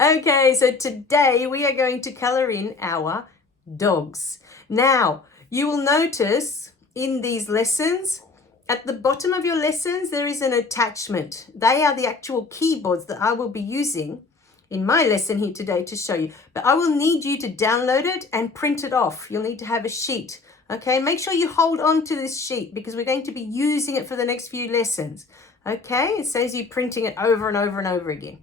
Okay, so today we are going to color in our dogs. Now, you will notice in these lessons, at the bottom of your lessons, there is an attachment. They are the actual keyboards that I will be using in my lesson here today to show you. But I will need you to download it and print it off. You'll need to have a sheet. Okay, make sure you hold on to this sheet because we're going to be using it for the next few lessons. Okay, it saves you printing it over and over and over again.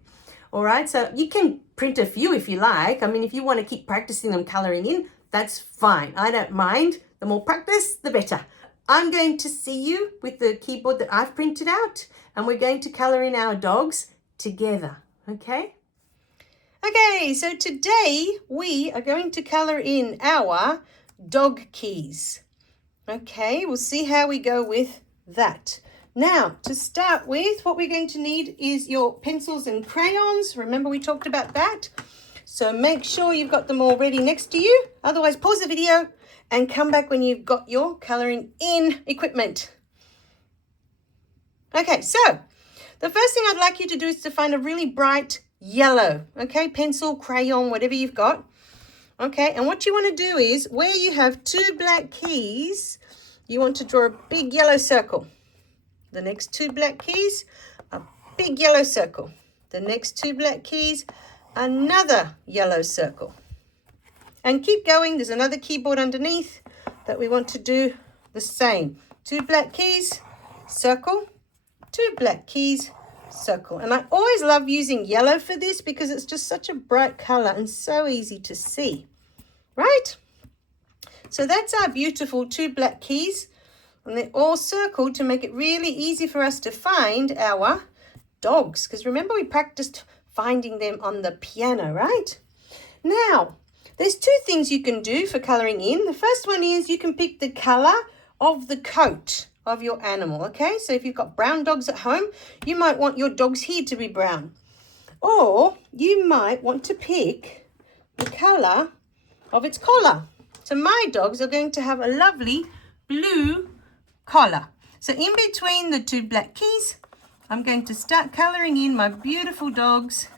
All right, so you can print a few if you like. I mean, if you want to keep practicing them coloring in, that's fine. I don't mind. The more practice, the better. I'm going to see you with the keyboard that I've printed out, and we're going to color in our dogs together, okay? Okay, so today we are going to color in our dog keys. Okay, we'll see how we go with that. Now, to start with, what we're going to need is your pencils and crayons. Remember we talked about that? So make sure you've got them all ready next to you. Otherwise, pause the video and come back when you've got your colouring in equipment. Okay, so the first thing I'd like you to do is to find a really bright yellow, okay? Pencil, crayon, whatever you've got. Okay, and what you want to do is where you have two black keys, you want to draw a big yellow circle. The next two black keys, a big yellow circle. The next two black keys, another yellow circle. And keep going. There's another keyboard underneath that we want to do the same. Two black keys, circle. Two black keys, circle. And I always love using yellow for this because it's just such a bright color and so easy to see, right? So that's our beautiful two black keys. And they're all circled to make it really easy for us to find our dogs. Because remember we practiced finding them on the piano, right? Now, there's two things you can do for colouring in. The first one is you can pick the colour of the coat of your animal, okay? So if you've got brown dogs at home, you might want your dogs here to be brown. Or you might want to pick the colour of its collar. So my dogs are going to have a lovely blue collar. So in between the two black keys, I'm going to start colouring in my beautiful dogs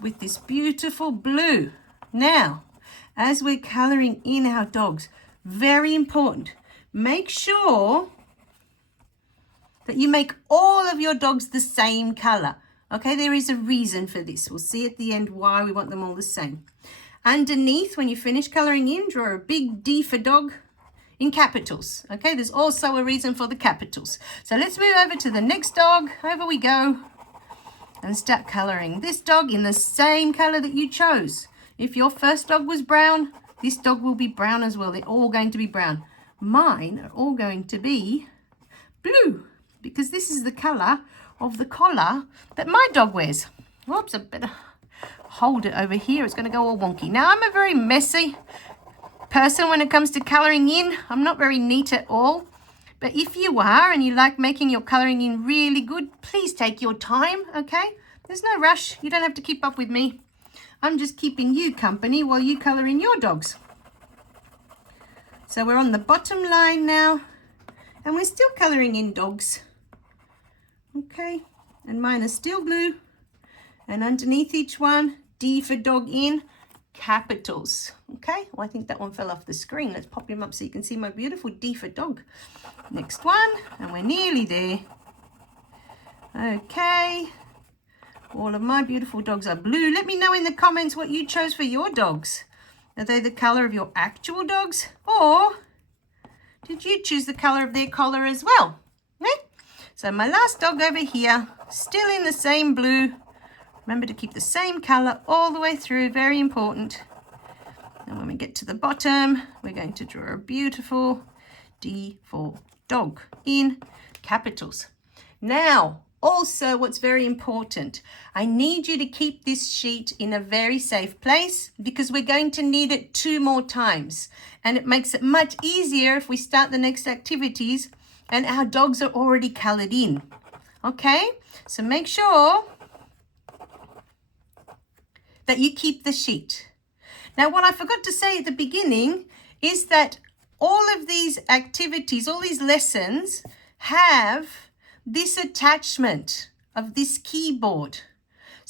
with this beautiful blue. Now, as we're colouring in our dogs, very important, make sure that you make all of your dogs the same colour. Okay, there is a reason for this. We'll see at the end why we want them all the same. Underneath, when you finish colouring in, draw a big D for dog in capitals. Okay, there's also a reason for the capitals. So let's move over to the next dog. Over we go. And start colouring this dog in the same colour that you chose. If your first dog was brown, this dog will be brown as well. They're all going to be brown. Mine are all going to be blue because this is the colour of the collar that my dog wears. Whoops, I better hold it over here. It's going to go all wonky. Now, I'm a very messy person when it comes to colouring in. I'm not very neat at all. But if you are and you like making your colouring in really good, please take your time, okay? There's no rush. You don't have to keep up with me. I'm just keeping you company while you colour in your dogs. So we're on the bottom line now, and we're still colouring in dogs. Okay, and mine are still blue. And underneath each one, D for dog in capitals. Okay, well, I think that one fell off the screen. Let's pop him up so you can see my beautiful D for dog. Next one, and we're nearly there. Okay, all of my beautiful dogs are blue. Let me know in the comments what you chose for your dogs. Are they the colour of your actual dogs, or did you choose the colour of their collar as well? Okay? So my last dog over here, still in the same blue. Remember to keep the same colour all the way through, very important. And when we get to the bottom, we're going to draw a beautiful D for dog in capitals. Now, also what's very important, I need you to keep this sheet in a very safe place because we're going to need it 2 more times. And it makes it much easier if we start the next activities and our dogs are already coloured in. Okay, so make sure that you keep the sheet. Now, what I forgot to say at the beginning is that all of these activities, all these lessons have this attachment of this keyboard.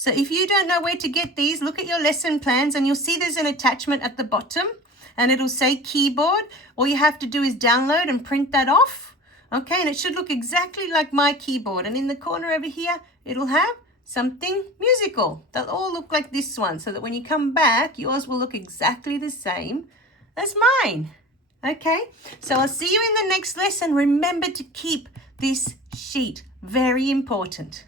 So if you don't know where to get these, look at your lesson plans and you'll see there's an attachment at the bottom and it'll say keyboard. All you have to do is download and print that off. Okay, and it should look exactly like my keyboard. And in the corner over here, it'll have something musical. They'll all look like this one so that when you come back, yours will look exactly the same as mine. Okay, so I'll see you in the next lesson. Remember to keep this sheet, very important.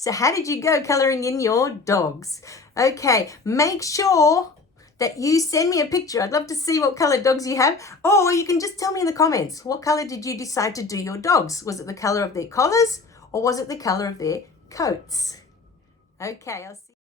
So how did you go colouring in your dogs? Okay, make sure that you send me a picture. I'd love to see what colour dogs you have. Or you can just tell me in the comments, what colour did you decide to do your dogs? Was it the colour of their collars or was it the colour of their coats? Okay, I'll see you.